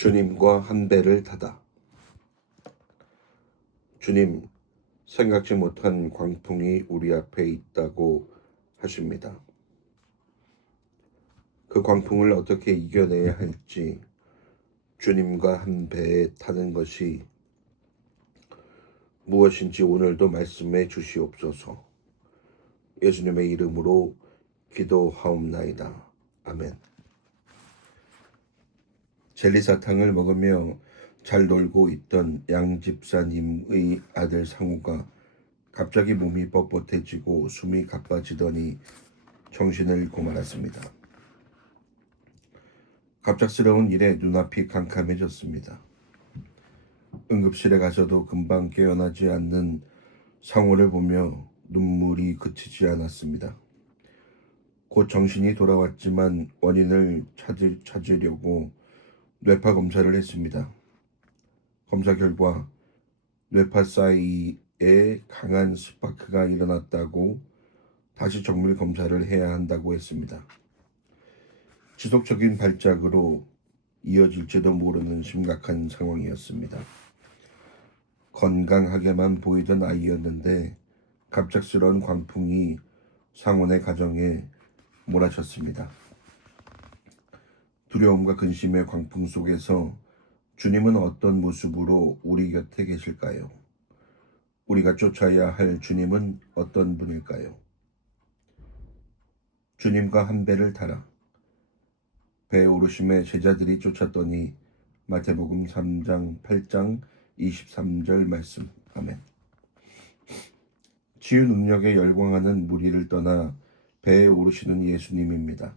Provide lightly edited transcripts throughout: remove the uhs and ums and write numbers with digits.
주님과 한 배를 타다. 주님, 생각지 못한 광풍이 우리 앞에 있다고 하십니다. 그 광풍을 어떻게 이겨내야 할지 주님과 한 배에 타는 것이 무엇인지 오늘도 말씀해 주시옵소서. 예수님의 이름으로 기도하옵나이다. 아멘. 젤리사탕을 먹으며 잘 놀고 있던 양 집사님의 아들 상우가 갑자기 몸이 뻣뻣해지고 숨이 가빠지더니 정신을 잃고 말았습니다. 갑작스러운 일에 눈앞이 캄캄해졌습니다. 응급실에 가서도 금방 깨어나지 않는 상우를 보며 눈물이 그치지 않았습니다. 곧 정신이 돌아왔지만 원인을 찾으려고 뇌파 검사를 했습니다. 검사 결과 뇌파 사이에 강한 스파크가 일어났다고 다시 정밀 검사를 해야 한다고 했습니다. 지속적인 발작으로 이어질지도 모르는 심각한 상황이었습니다. 건강하게만 보이던 아이였는데 갑작스러운 광풍이 상원의 가정에 몰아쳤습니다. 두려움과 근심의 광풍 속에서 주님은 어떤 모습으로 우리 곁에 계실까요? 우리가 쫓아야 할 주님은 어떤 분일까요? 주님과 한 배를 타라. 배에 오르심에 제자들이 쫓았더니 마태복음 3장 8장 23절 말씀. 아멘. 치유 능력에 열광하는 무리를 떠나 배에 오르시는 예수님입니다.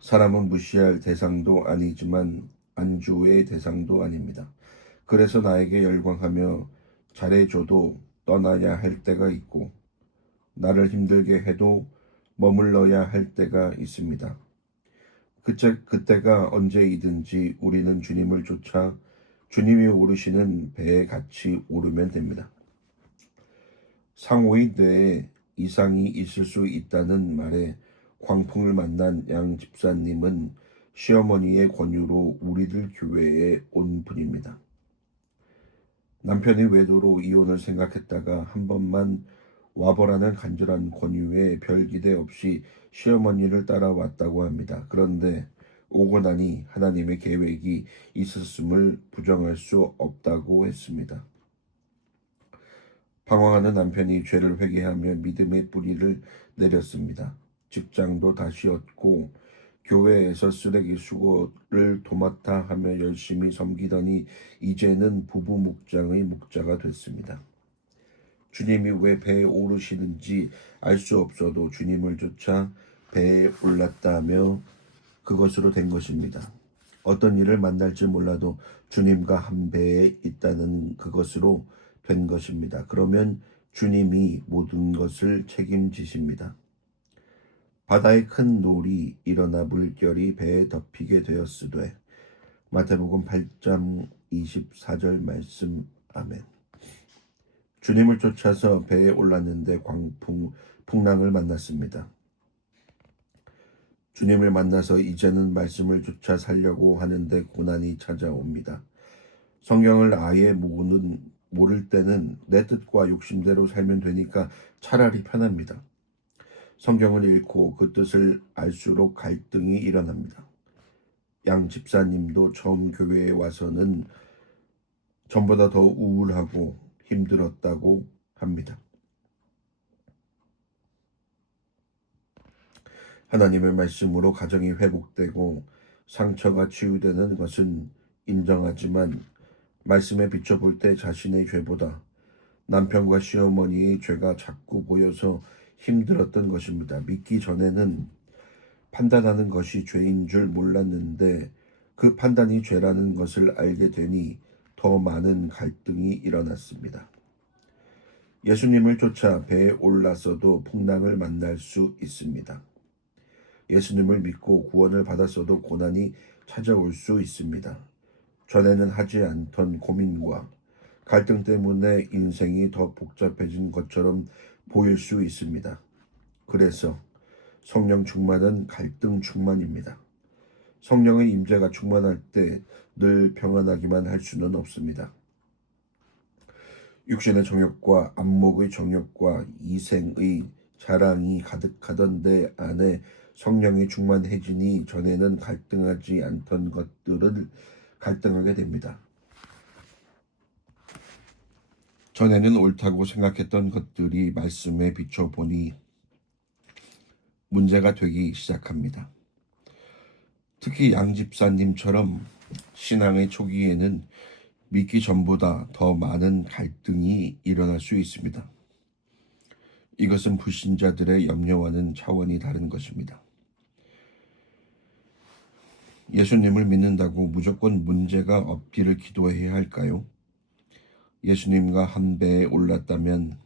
사람은 무시할 대상도 아니지만 안주의 대상도 아닙니다. 그래서 나에게 열광하며 잘해줘도 떠나야 할 때가 있고 나를 힘들게 해도 머물러야 할 때가 있습니다. 그때가 언제이든지 우리는 주님을 쫓아 주님이 오르시는 배에 같이 오르면 됩니다. 상호의 뇌에 이상이 있을 수 있다는 말에 광풍을 만난 양 집사님은 시어머니의 권유로 우리들 교회에 온 분입니다. 남편이 외도로 이혼을 생각했다가 한 번만 와보라는 간절한 권유에 별 기대 없이 시어머니를 따라왔다고 합니다. 그런데 오고 나니 하나님의 계획이 있었음을 부정할 수 없다고 했습니다. 방황하는 남편이 죄를 회개하며 믿음의 뿌리를 내렸습니다. 직장도 다시 얻고 교회에서 쓰레기 수거를 도맡아 하며 열심히 섬기더니 이제는 부부 목장의 목자가 됐습니다. 주님이 왜 배에 오르시는지 알 수 없어도 주님을 쫓아 배에 올랐다며 그것으로 된 것입니다. 어떤 일을 만날지 몰라도 주님과 한 배에 있다는 그것으로 된 것입니다. 그러면 주님이 모든 것을 책임지십니다. 바다에 큰 놀이 일어나 물결이 배에 덮이게 되었으되 마태복음 8장 24절 말씀. 아멘. 주님을 쫓아서 배에 올랐는데 풍랑을 만났습니다. 주님을 만나서 이제는 말씀을 쫓아 살려고 하는데 고난이 찾아옵니다. 성경을 아예 모를 때는 내 뜻과 욕심대로 살면 되니까 차라리 편합니다. 성경을 읽고 그 뜻을 알수록 갈등이 일어납니다. 양 집사님도 처음 교회에 와서는 전보다 더 우울하고 힘들었다고 합니다. 하나님의 말씀으로 가정이 회복되고 상처가 치유되는 것은 인정하지만 말씀에 비춰볼 때 자신의 죄보다 남편과 시어머니의 죄가 자꾸 보여서 힘들었던 것입니다. 믿기 전에는 판단하는 것이 죄인 줄 몰랐는데 그 판단이 죄라는 것을 알게 되니 더 많은 갈등이 일어났습니다. 예수님을 쫓아 배에 올랐어도 풍랑을 만날 수 있습니다. 예수님을 믿고 구원을 받았어도 고난이 찾아올 수 있습니다. 전에는 하지 않던 고민과 갈등 때문에 인생이 더 복잡해진 것처럼 보일 수 있습니다. 그래서 성령 충만은 갈등 충만입니다. 성령의 임재가 충만할 때 늘 평안하기만 할 수는 없습니다. 육신의 정욕과 안목의 정욕과 이생의 자랑이 가득하던 내 안에 성령이 충만해지니 전에는 갈등하지 않던 것들을 갈등하게 됩니다. 전에는 옳다고 생각했던 것들이 말씀에 비춰보니 문제가 되기 시작합니다. 특히 양 집사님처럼 신앙의 초기에는 믿기 전보다 더 많은 갈등이 일어날 수 있습니다. 이것은 불신자들의 염려와는 차원이 다른 것입니다. 예수님을 믿는다고 무조건 문제가 없기를 기도해야 할까요? 예수님과 한 배에 올랐다면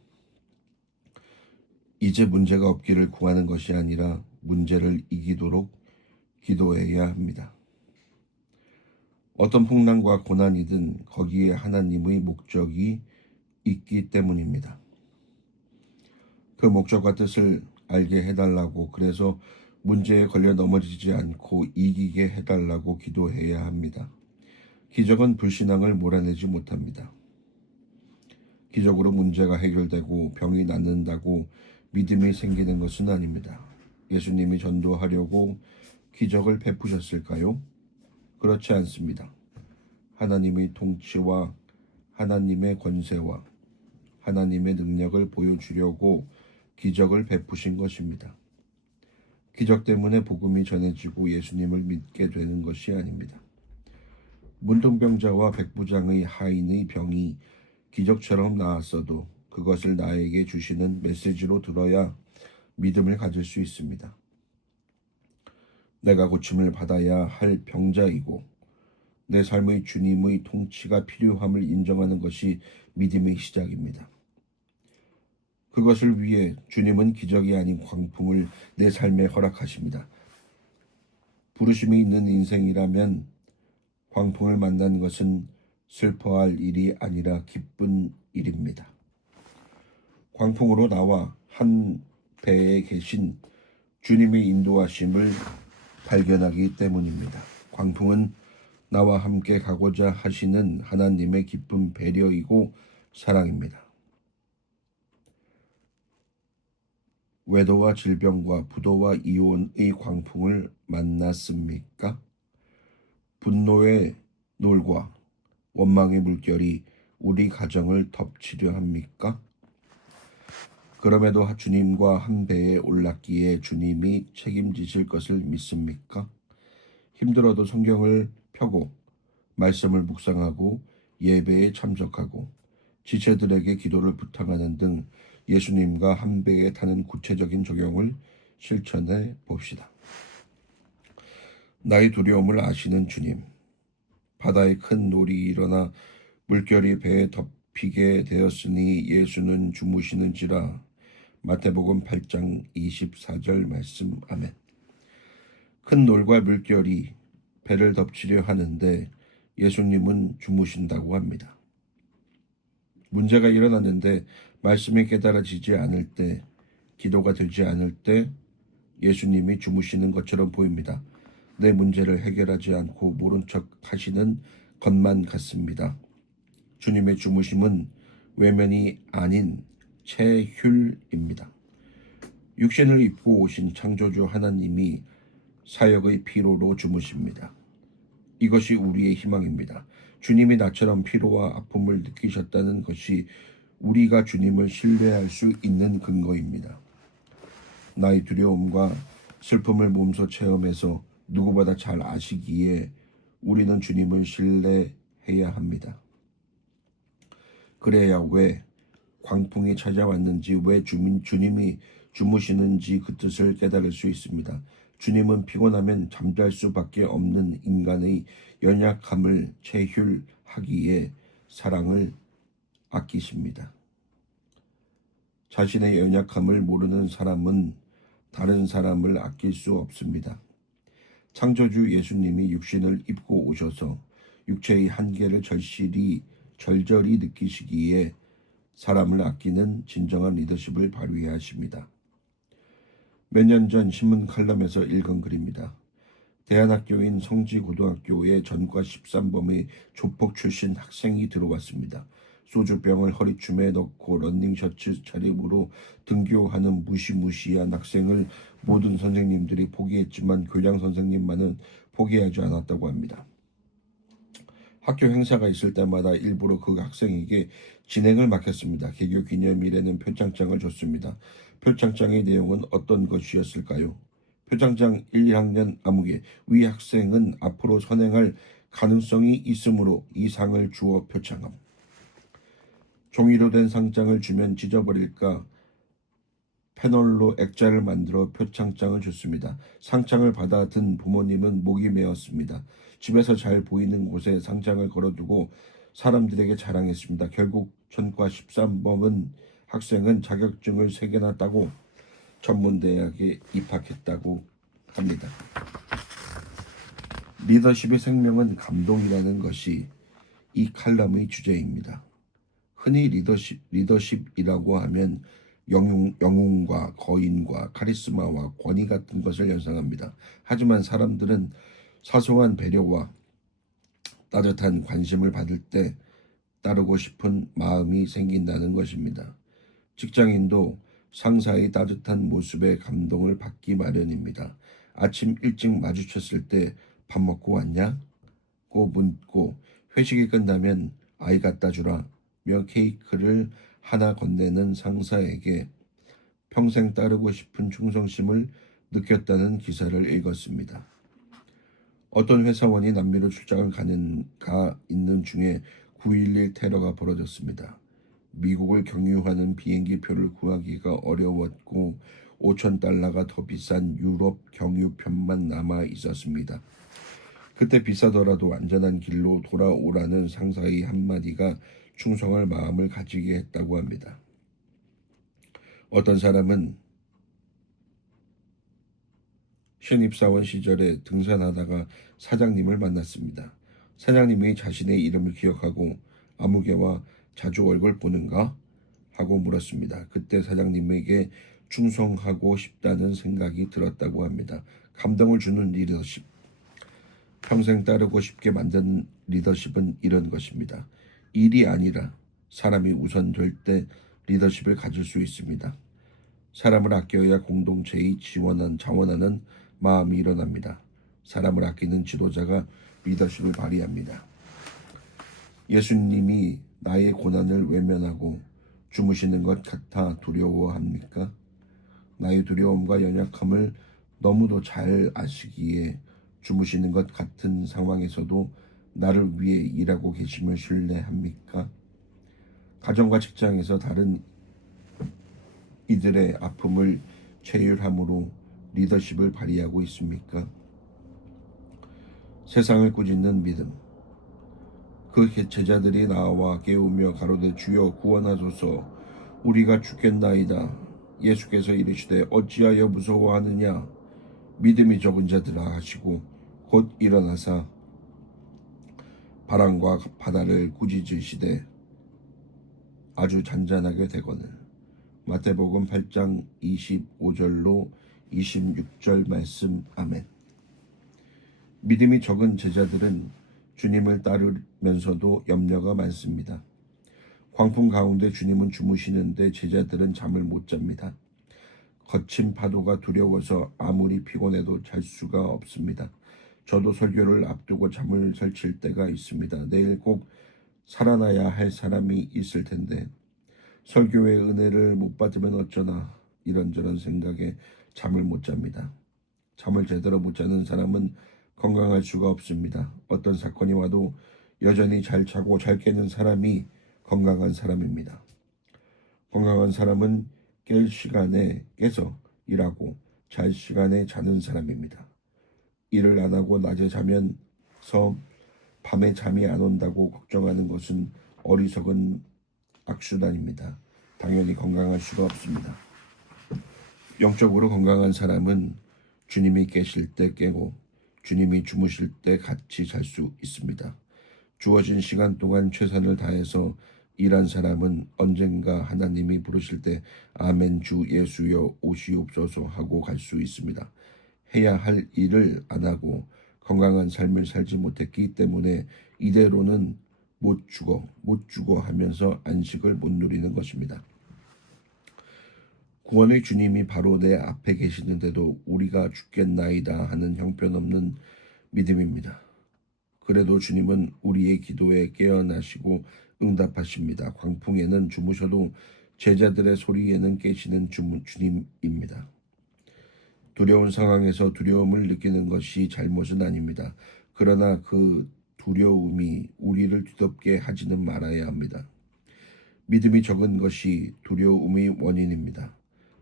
이제 문제가 없기를 구하는 것이 아니라 문제를 이기도록 기도해야 합니다. 어떤 풍랑과 고난이든 거기에 하나님의 목적이 있기 때문입니다. 그 목적과 뜻을 알게 해달라고, 그래서 문제에 걸려 넘어지지 않고 이기게 해달라고 기도해야 합니다. 기적은 불신앙을 몰아내지 못합니다. 기적으로 문제가 해결되고 병이 낫는다고 믿음이 생기는 것은 아닙니다. 예수님이 전도하려고 기적을 베푸셨을까요? 그렇지 않습니다. 하나님의 통치와 하나님의 권세와 하나님의 능력을 보여주려고 기적을 베푸신 것입니다. 기적 때문에 복음이 전해지고 예수님을 믿게 되는 것이 아닙니다. 문둥병자와 백부장의 하인의 병이 기적처럼 나았어도 그것을 나에게 주시는 메시지로 들어야 믿음을 가질 수 있습니다. 내가 고침을 받아야 할 병자이고 내 삶의 주님의 통치가 필요함을 인정하는 것이 믿음의 시작입니다. 그것을 위해 주님은 기적이 아닌 광풍을 내 삶에 허락하십니다. 부르심이 있는 인생이라면 광풍을 만난 것은 슬퍼할 일이 아니라 기쁜 일입니다. 광풍으로 나와 한 배에 계신 주님의 인도하심을 발견하기 때문입니다. 광풍은 나와 함께 가고자 하시는 하나님의 기쁜 배려이고 사랑입니다. 외도와 질병과 부도와 이혼의 광풍을 만났습니까? 분노의 놀과 원망의 물결이 우리 가정을 덮치려 합니까? 그럼에도 주님과 한 배에 올랐기에 주님이 책임지실 것을 믿습니까? 힘들어도 성경을 펴고 말씀을 묵상하고 예배에 참석하고 지체들에게 기도를 부탁하는 등 예수님과 한 배에 타는 구체적인 적용을 실천해 봅시다. 나의 두려움을 아시는 주님, 바다에 큰 놀이 일어나 물결이 배에 덮이게 되었으니 예수는 주무시는지라. 마태복음 8장 24절 말씀. 아멘. 큰 놀과 물결이 배를 덮치려 하는데 예수님은 주무신다고 합니다. 문제가 일어났는데 말씀이 깨달아지지 않을 때, 기도가 되지 않을 때 예수님이 주무시는 것처럼 보입니다. 내 문제를 해결하지 않고 모른 척 하시는 것만 같습니다. 주님의 주무심은 외면이 아닌 체휼입니다. 육신을 입고 오신 창조주 하나님이 사역의 피로로 주무십니다. 이것이 우리의 희망입니다. 주님이 나처럼 피로와 아픔을 느끼셨다는 것이 우리가 주님을 신뢰할 수 있는 근거입니다. 나의 두려움과 슬픔을 몸소 체험해서 누구보다 잘 아시기에 우리는 주님을 신뢰해야 합니다. 그래야 왜 광풍이 찾아왔는지, 왜 주님이 주무시는지 그 뜻을 깨달을 수 있습니다. 주님은 피곤하면 잠잘 수밖에 없는 인간의 연약함을 체휼하기에 사랑을 아끼십니다. 자신의 연약함을 모르는 사람은 다른 사람을 아낄 수 없습니다. 창조주 예수님이 육신을 입고 오셔서 육체의 한계를 절절히 느끼시기에 사람을 아끼는 진정한 리더십을 발휘해야 하십니다. 몇 년 전 신문 칼럼에서 읽은 글입니다. 대안학교인 성지고등학교에 전과 13범의 조폭 출신 학생이 들어왔습니다. 소주병을 허리춤에 넣고 런닝셔츠 차림으로 등교하는 무시무시한 학생을 모든 선생님들이 포기했지만 교장 선생님만은 포기하지 않았다고 합니다. 학교 행사가 있을 때마다 일부러 그 학생에게 진행을 맡겼습니다. 개교 기념일에는 표창장을 줬습니다. 표창장의 내용은 어떤 것이었을까요? 표창장 1, 2학년 아무개 위 학생은 앞으로 선행할 가능성이 있으므로 이 상을 주어 표창함. 종이로 된 상장을 주면 찢어버릴까 패널로 액자를 만들어 표창장을 줬습니다. 상장을 받아 든 부모님은 목이 메었습니다. 집에서 잘 보이는 곳에 상장을 걸어두고 사람들에게 자랑했습니다. 결국 전과 13범은 학생은 자격증을 3개나 따고 전문대학에 입학했다고 합니다. 리더십의 생명은 감동이라는 것이 이 칼럼의 주제입니다. 흔히 리더십이라고 하면 영웅과 거인과 카리스마와 권위 같은 것을 연상합니다. 하지만 사람들은 사소한 배려와 따뜻한 관심을 받을 때 따르고 싶은 마음이 생긴다는 것입니다. 직장인도 상사의 따뜻한 모습에 감동을 받기 마련입니다. 아침 일찍 마주쳤을 때 밥 먹고 왔냐? 고 묻고 회식이 끝나면 아이 갖다 주라 며 케이크를 하나 건네는 상사에게 평생 따르고 싶은 충성심을 느꼈다는 기사를 읽었습니다. 어떤 회사원이 남미로 출장을 가 있는 중에 9.11 테러가 벌어졌습니다. 미국을 경유하는 비행기 표를 구하기가 어려웠고 $5,000가 더 비싼 유럽 경유편만 남아 있었습니다. 그때 비싸더라도 안전한 길로 돌아오라는 상사의 한마디가 충성할 마음을 가지게 했다고 합니다. 어떤 사람은 신입사원 시절에 등산하다가 사장님을 만났습니다. 사장님이 자신의 이름을 기억하고 아무개와 자주 얼굴 보는가? 하고 물었습니다. 그때 사장님에게 충성하고 싶다는 생각이 들었다고 합니다. 감동을 주는 리더십. 평생 따르고 싶게 만든 리더십은 이런 것입니다. 일이 아니라 사람이 우선될 때 리더십을 가질 수 있습니다. 사람을 아껴야 공동체의 자원하는 마음이 일어납니다. 사람을 아끼는 지도자가 리더십을 발휘합니다. 예수님이 나의 고난을 외면하고 주무시는 것 같아 두려워합니까? 나의 두려움과 연약함을 너무도 잘 아시기에 주무시는 것 같은 상황에서도 나를 위해 일하고 계심을 신뢰합니까? 가정과 직장에서 다른 이들의 아픔을 체휼함으로 리더십을 발휘하고 있습니까? 세상을 꾸짖는 믿음. 그 제자들이 나와 깨우며 가로되 주여 구원하소서 우리가 죽겠나이다. 예수께서 이르시되 어찌하여 무서워하느냐 믿음이 적은 자들아 하시고 곧 일어나사 바람과 바다를 꾸짖으시되 아주 잔잔하게 되거늘. 마태복음 8장 25절로 26절 말씀. 아멘. 믿음이 적은 제자들은 주님을 따르면서도 염려가 많습니다. 광풍 가운데 주님은 주무시는데 제자들은 잠을 못 잡니다. 거친 파도가 두려워서 아무리 피곤해도 잘 수가 없습니다. 저도 설교를 앞두고 잠을 설칠 때가 있습니다. 내일 꼭 살아나야 할 사람이 있을 텐데 설교의 은혜를 못 받으면 어쩌나 이런저런 생각에 잠을 못 잡니다. 잠을 제대로 못 자는 사람은 건강할 수가 없습니다. 어떤 사건이 와도 여전히 잘 자고 잘 깨는 사람이 건강한 사람입니다. 건강한 사람은 깰 시간에 깨서 일하고 잘 시간에 자는 사람입니다. 일을 안 하고 낮에 자면서 밤에 잠이 안 온다고 걱정하는 것은 어리석은 악수단입니다. 당연히 건강할 수가 없습니다. 영적으로 건강한 사람은 주님이 깨실 때 깨고 주님이 주무실 때 같이 잘 수 있습니다. 주어진 시간 동안 최선을 다해서 일한 사람은 언젠가 하나님이 부르실 때 아멘 주 예수여 오시옵소서 하고 갈 수 있습니다. 해야 할 일을 안 하고 건강한 삶을 살지 못했기 때문에 이대로는 못 죽어 하면서 안식을 못 누리는 것입니다. 구원의 주님이 바로 내 앞에 계시는데도 우리가 죽겠나이다 하는 형편없는 믿음입니다. 그래도 주님은 우리의 기도에 깨어나시고 응답하십니다. 광풍에는 주무셔도 제자들의 소리에는 깨시는 주님입니다. 두려운 상황에서 두려움을 느끼는 것이 잘못은 아닙니다. 그러나 그 두려움이 우리를 뒤덮게 하지는 말아야 합니다. 믿음이 적은 것이 두려움의 원인입니다.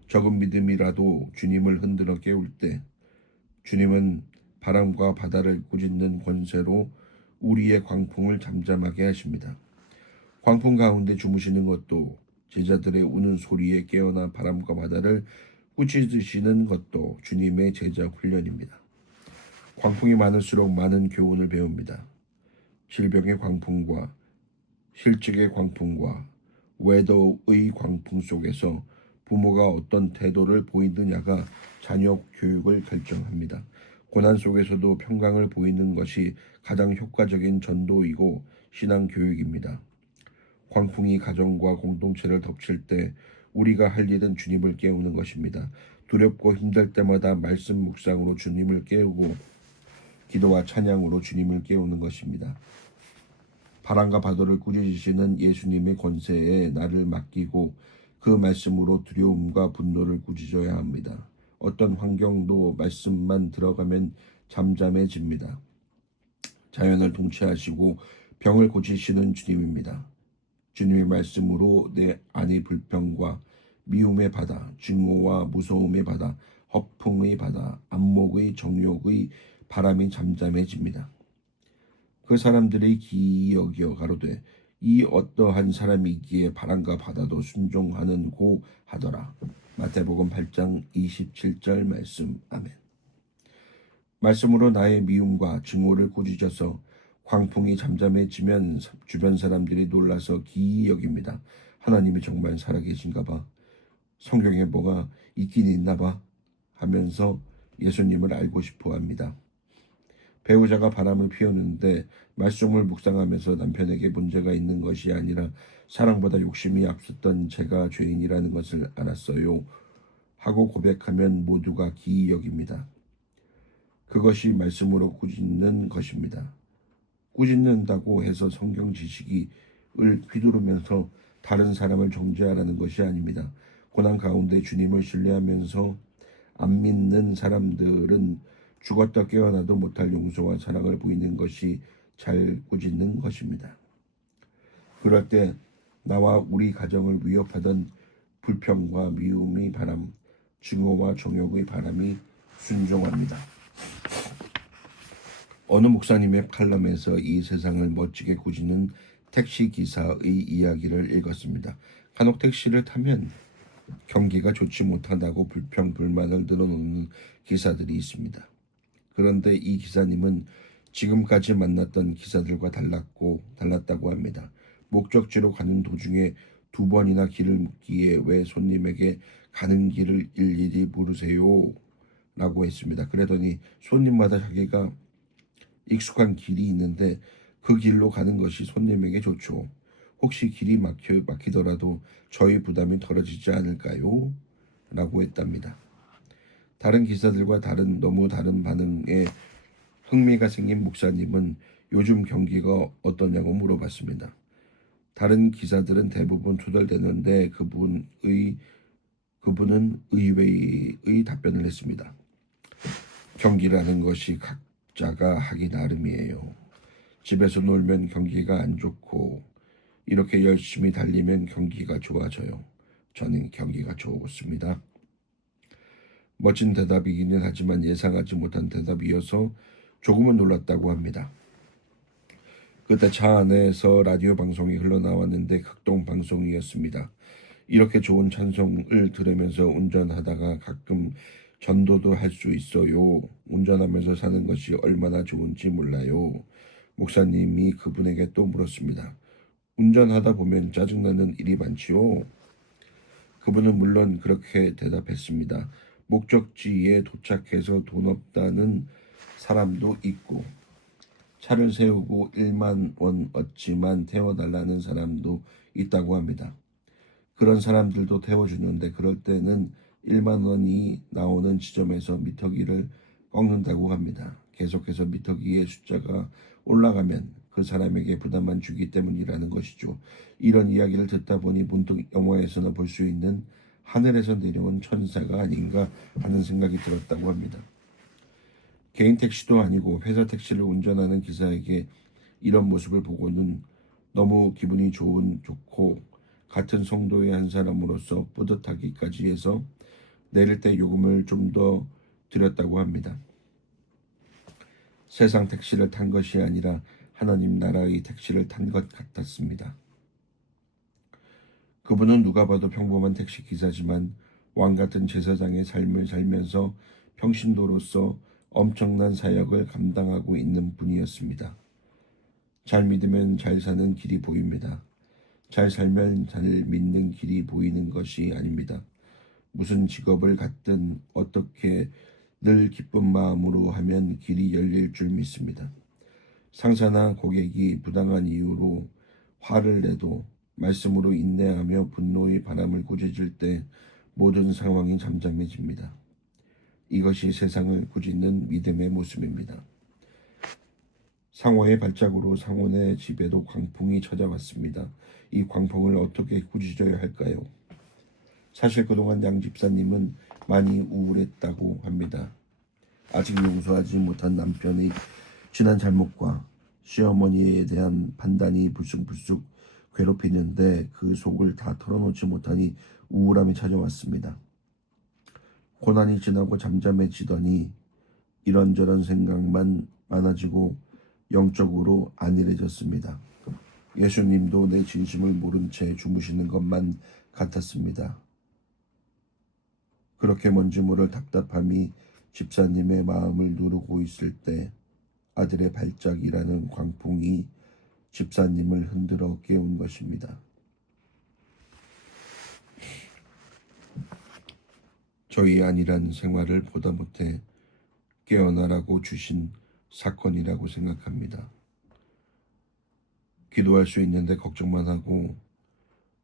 적은 믿음이라도 주님을 흔들어 깨울 때 주님은 바람과 바다를 꾸짖는 권세로 우리의 광풍을 잠잠하게 하십니다. 광풍 가운데 주무시는 것도 제자들의 우는 소리에 깨어나 바람과 바다를 꾸짖으시는 것도 주님의 제자 훈련입니다. 광풍이 많을수록 많은 교훈을 배웁니다. 질병의 광풍과 실직의 광풍과 외도의 광풍 속에서 부모가 어떤 태도를 보이느냐가 자녀 교육을 결정합니다. 고난 속에서도 평강을 보이는 것이 가장 효과적인 전도이고 신앙 교육입니다. 광풍이 가정과 공동체를 덮칠 때 우리가 할 일은 주님을 깨우는 것입니다. 두렵고 힘들 때마다 말씀 묵상으로 주님을 깨우고 기도와 찬양으로 주님을 깨우는 것입니다. 바람과 바다를 꾸짖으시는 예수님의 권세에 나를 맡기고 그 말씀으로 두려움과 분노를 꾸짖어야 합니다. 어떤 환경도 말씀만 들어가면 잠잠해집니다. 자연을 통치하시고 병을 고치시는 주님입니다. 주님의 말씀으로 내 안의 불평과 미움의 바다, 증오와 무서움의 바다, 허풍의 바다, 안목의 정욕의 바람이 잠잠해집니다. 그 사람들의 기여기여 가로되 이 어떠한 사람이기에 바람과 바다도 순종하는고 하더라. 마태복음 8장 27절 말씀. 아멘. 말씀으로 나의 미움과 증오를 꾸짖어서 광풍이 잠잠해지면 주변 사람들이 놀라서 기이 여깁니다. 하나님이 정말 살아계신가 봐. 성경에 뭐가 있긴 있나 봐 하면서 예수님을 알고 싶어 합니다. 배우자가 바람을 피우는데 말씀을 묵상하면서 남편에게 문제가 있는 것이 아니라 사랑보다 욕심이 앞섰던 제가 죄인이라는 것을 알았어요 하고 고백하면 모두가 기이 여깁니다. 그것이 말씀으로 꾸짖는 것입니다. 꾸짖는다고 해서 성경 지식을 휘두르면서 다른 사람을 정죄하라는 것이 아닙니다. 고난 가운데 주님을 신뢰하면서 안 믿는 사람들은 죽었다 깨어나도 못할 용서와 사랑을 보이는 것이 잘 꾸짖는 것입니다. 그럴 때 나와 우리 가정을 위협하던 불평과 미움의 바람, 증오와 정욕의 바람이 순종합니다. 어느 목사님의 칼럼에서 이 세상을 멋지게 꾸짖는 택시기사의 이야기를 읽었습니다. 간혹 택시를 타면 경기가 좋지 못하다고 불평, 불만을 늘어놓는 기사들이 있습니다. 그런데 이 기사님은 지금까지 만났던 기사들과 달랐다고 합니다. 목적지로 가는 도중에 2번이나 길을 묻기에 왜 손님에게 가는 길을 일일이 물으세요? 라고 했습니다. 그러더니 손님마다 자기가 익숙한 길이 있는데 그 길로 가는 것이 손님에게 좋죠. 혹시 길이 막히더라도 저희 부담이 덜어지지 않을까요? 라고 했답니다. 다른 기사들과 너무 다른 반응에 흥미가 생긴 목사님은 요즘 경기가 어떠냐고 물어봤습니다. 다른 기사들은 대부분 투덜대는데 그분은 의외의 답변을 했습니다. 경기라는 것이 각자가 하기 나름이에요. 집에서 놀면 경기가 안 좋고 이렇게 열심히 달리면 경기가 좋아져요. 저는 경기가 좋습니다. 멋진 대답이기는 하지만 예상하지 못한 대답이어서 조금은 놀랐다고 합니다. 그때 차 안에서 라디오 방송이 흘러나왔는데 극동 방송이었습니다. 이렇게 좋은 찬송을 들으면서 운전하다가 가끔 전도도 할 수 있어요. 운전하면서 사는 것이 얼마나 좋은지 몰라요. 목사님이 그분에게 또 물었습니다. 운전하다 보면 짜증나는 일이 많지요? 그분은 물론 그렇게 대답했습니다. 목적지에 도착해서 돈 없다는 사람도 있고, 차를 세우고 1만 원 얻지만 태워달라는 사람도 있다고 합니다. 그런 사람들도 태워주는데 그럴 때는 1만 원이 나오는 지점에서 미터기를 꺾는다고 합니다. 계속해서 미터기의 숫자가 올라가면 그 사람에게 부담만 주기 때문이라는 것이죠. 이런 이야기를 듣다 보니 문득 영화에서나 볼 수 있는 하늘에서 내려온 천사가 아닌가 하는 생각이 들었다고 합니다. 개인 택시도 아니고 회사 택시를 운전하는 기사에게 이런 모습을 보고는 너무 기분이 좋고 같은 성도의 한 사람으로서 뿌듯하기까지 해서 내릴 때 요금을 좀 더 드렸다고 합니다. 세상 택시를 탄 것이 아니라 하나님 나라의 택시를 탄 것 같았습니다. 그분은 누가 봐도 평범한 택시 기사지만 왕 같은 제사장의 삶을 살면서 평신도로서 엄청난 사역을 감당하고 있는 분이었습니다. 잘 믿으면 잘 사는 길이 보입니다. 잘 살면 잘 믿는 길이 보이는 것이 아닙니다. 무슨 직업을 갖든 어떻게 늘 기쁜 마음으로 하면 길이 열릴 줄 믿습니다. 상사나 고객이 부당한 이유로 화를 내도 말씀으로 인내하며 분노의 바람을 꾸짖을 때 모든 상황이 잠잠해집니다. 이것이 세상을 꾸짖는 믿음의 모습입니다. 상호의 발작으로 상원의 집에도 광풍이 찾아왔습니다. 이 광풍을 어떻게 꾸짖어야 할까요? 사실 그동안 양 집사님은 많이 우울했다고 합니다. 아직 용서하지 못한 남편의 지난 잘못과 시어머니에 대한 판단이 불쑥불쑥 괴롭히는데 그 속을 다 털어놓지 못하니 우울함이 찾아왔습니다. 고난이 지나고 잠잠해지더니 이런저런 생각만 많아지고 영적으로 안일해졌습니다. 예수님도 내 진심을 모른 채 주무시는 것만 같았습니다. 그렇게 뭔지 모를 답답함이 집사님의 마음을 누르고 있을 때 아들의 발작이라는 광풍이 집사님을 흔들어 깨운 것입니다. 저희 안일한 생활을 보다 못해 깨어나라고 주신 사건이라고 생각합니다. 기도할 수 있는데 걱정만 하고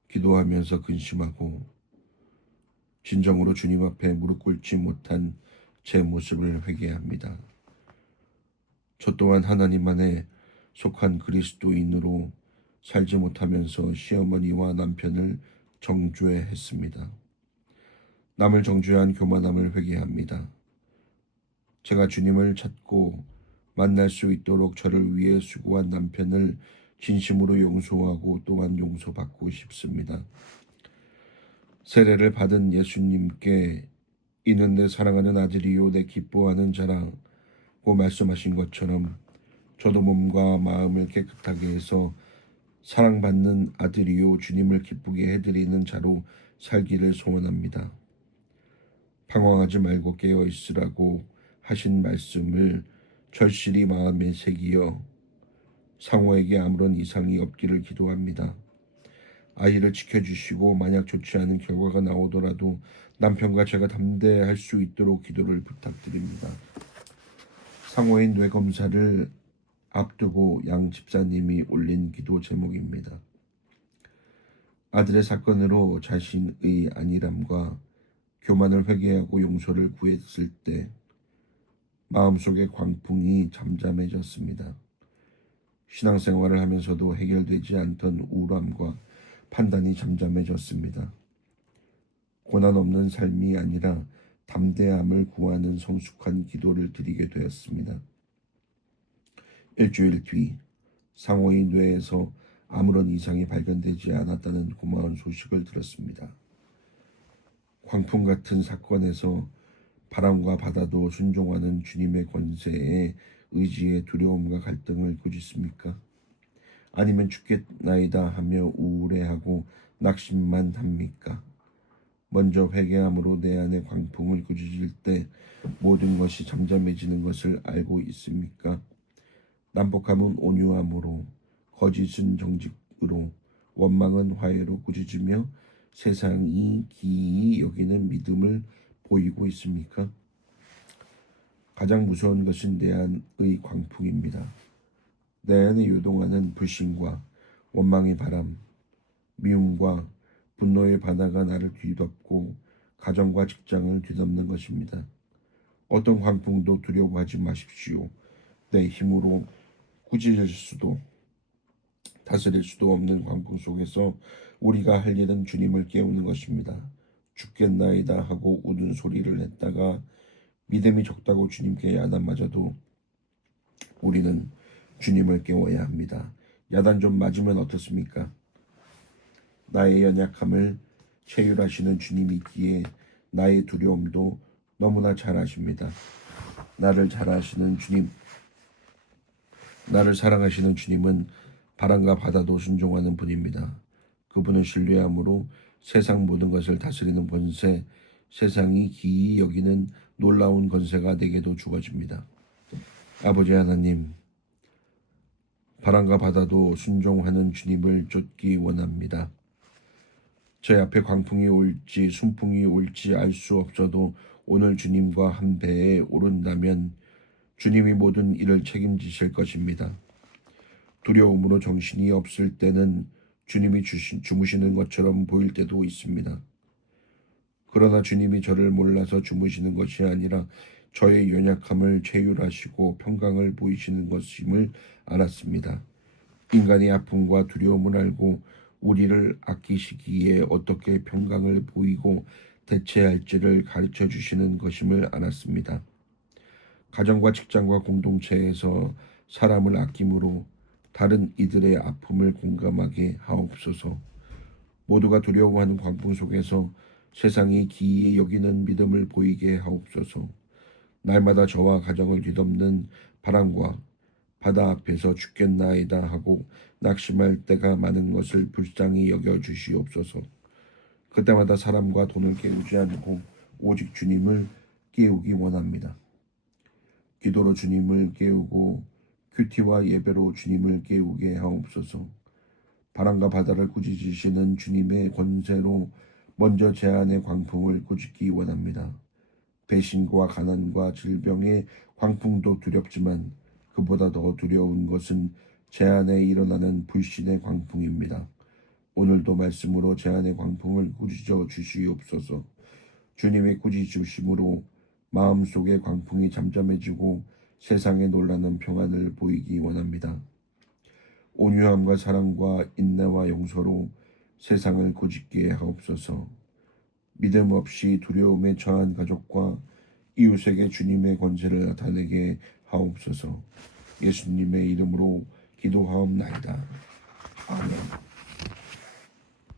기도하면서 근심하고 진정으로 주님 앞에 무릎 꿇지 못한 제 모습을 회개합니다. 저 또한 하나님 안에 속한 그리스도인으로 살지 못하면서 시어머니와 남편을 정죄했습니다. 남을 정죄한 교만함을 회개합니다. 제가 주님을 찾고 만날 수 있도록 저를 위해 수고한 남편을 진심으로 용서하고 또한 용서받고 싶습니다. 세례를 받은 예수님께 이는 내 사랑하는 아들이요 내 기뻐하는 자라고 말씀하신 것처럼 저도 몸과 마음을 깨끗하게 해서 사랑받는 아들이요 주님을 기쁘게 해드리는 자로 살기를 소원합니다. 방황하지 말고 깨어 있으라고 하신 말씀을 절실히 마음에 새기어 상호에게 아무런 이상이 없기를 기도합니다. 아이를 지켜주시고 만약 좋지 않은 결과가 나오더라도 남편과 제가 담대할 수 있도록 기도를 부탁드립니다. 상호의 뇌 검사를 앞두고 양 집사님이 올린 기도 제목입니다. 아들의 사건으로 자신의 안일함과 교만을 회개하고 용서를 구했을 때 마음속의 광풍이 잠잠해졌습니다. 신앙생활을 하면서도 해결되지 않던 우울함과 판단이 잠잠해졌습니다. 고난 없는 삶이 아니라 담대함을 구하는 성숙한 기도를 드리게 되었습니다. 일주일 뒤 상호의 뇌에서 아무런 이상이 발견되지 않았다는 고마운 소식을 들었습니다. 광풍 같은 사건에서 바람과 바다도 순종하는 주님의 권세에 의지의 두려움과 갈등을 꾸짖습니까? 아니면 죽겠나이다 하며 우울해하고 낙심만 합니까? 먼저 회개함으로 내 안의 광풍을 꾸짖을 때 모든 것이 잠잠해지는 것을 알고 있습니까? 난폭함은 온유함으로, 거짓은 정직으로, 원망은 화해로 꾸짖으며 세상이 기이 여기는 믿음을 보이고 있습니까? 가장 무서운 것은 내 안의 광풍입니다. 내 안에 요동하는 불신과 원망의 바람, 미움과 분노의 바다가 나를 뒤덮고 가정과 직장을 뒤덮는 것입니다. 어떤 광풍도 두려워하지 마십시오. 내 힘으로 꾸짖을 수도 다스릴 수도 없는 광풍 속에서 우리가 할 일은 주님을 깨우는 것입니다. 죽겠나이다 하고 우는 소리를 냈다가 믿음이 적다고 주님께 야단맞아도 우리는 주님을 깨워야 합니다. 야단 좀 맞으면 어떻습니까? 나의 연약함을 체휼하시는 주님이 있기에 나의 두려움도 너무나 잘 아십니다. 나를 사랑하시는 주님은 바람과 바다도 순종하는 분입니다. 그분은 신뢰함으로 세상 모든 것을 다스리는 권세, 세상이 기이 여기는 놀라운 권세가 내게도 주어집니다. 아버지 하나님, 바람과 바다도 순종하는 주님을 쫓기 원합니다. 제 앞에 광풍이 올지 순풍이 올지 알 수 없어도 오늘 주님과 한 배에 오른다면 주님이 모든 일을 책임지실 것입니다. 두려움으로 정신이 없을 때는 주님이 주무시는 것처럼 보일 때도 있습니다. 그러나 주님이 저를 몰라서 주무시는 것이 아니라 저의 연약함을 체휼하시고 평강을 보이시는 것임을 알았습니다. 인간의 아픔과 두려움을 알고 우리를 아끼시기에 어떻게 평강을 보이고 대체할지를 가르쳐 주시는 것임을 알았습니다. 가정과 직장과 공동체에서 사람을 아낌으로 다른 이들의 아픔을 공감하게 하옵소서. 모두가 두려워하는 광풍 속에서 세상이 기이히 여기는 믿음을 보이게 하옵소서. 날마다 저와 가정을 뒤덮는 바람과 바다 앞에서 죽겠나이다 하고 낙심할 때가 많은 것을 불쌍히 여겨 주시옵소서. 그때마다 사람과 돈을 깨우지 않고 오직 주님을 깨우기 원합니다. 기도로 주님을 깨우고 큐티와 예배로 주님을 깨우게 하옵소서. 바람과 바다를 꾸짖으시는 주님의 권세로 먼저 제 안의 광풍을 꾸짖기 원합니다. 배신과 가난과 질병의 광풍도 두렵지만 그보다 더 두려운 것은 제 안에 일어나는 불신의 광풍입니다. 오늘도 말씀으로 제 안의 광풍을 꾸짖어 주시옵소서. 주님의 꾸짖으심으로 마음속의 광풍이 잠잠해지고 세상에 놀라는 평안을 보이기 원합니다. 온유함과 사랑과 인내와 용서로 세상을 꾸짖게 하옵소서. 믿음 없이 두려움에 처한 가족과 이웃에게 주님의 권세를 나타내게 하옵소서. 예수님의 이름으로 기도하옵나이다. 아멘.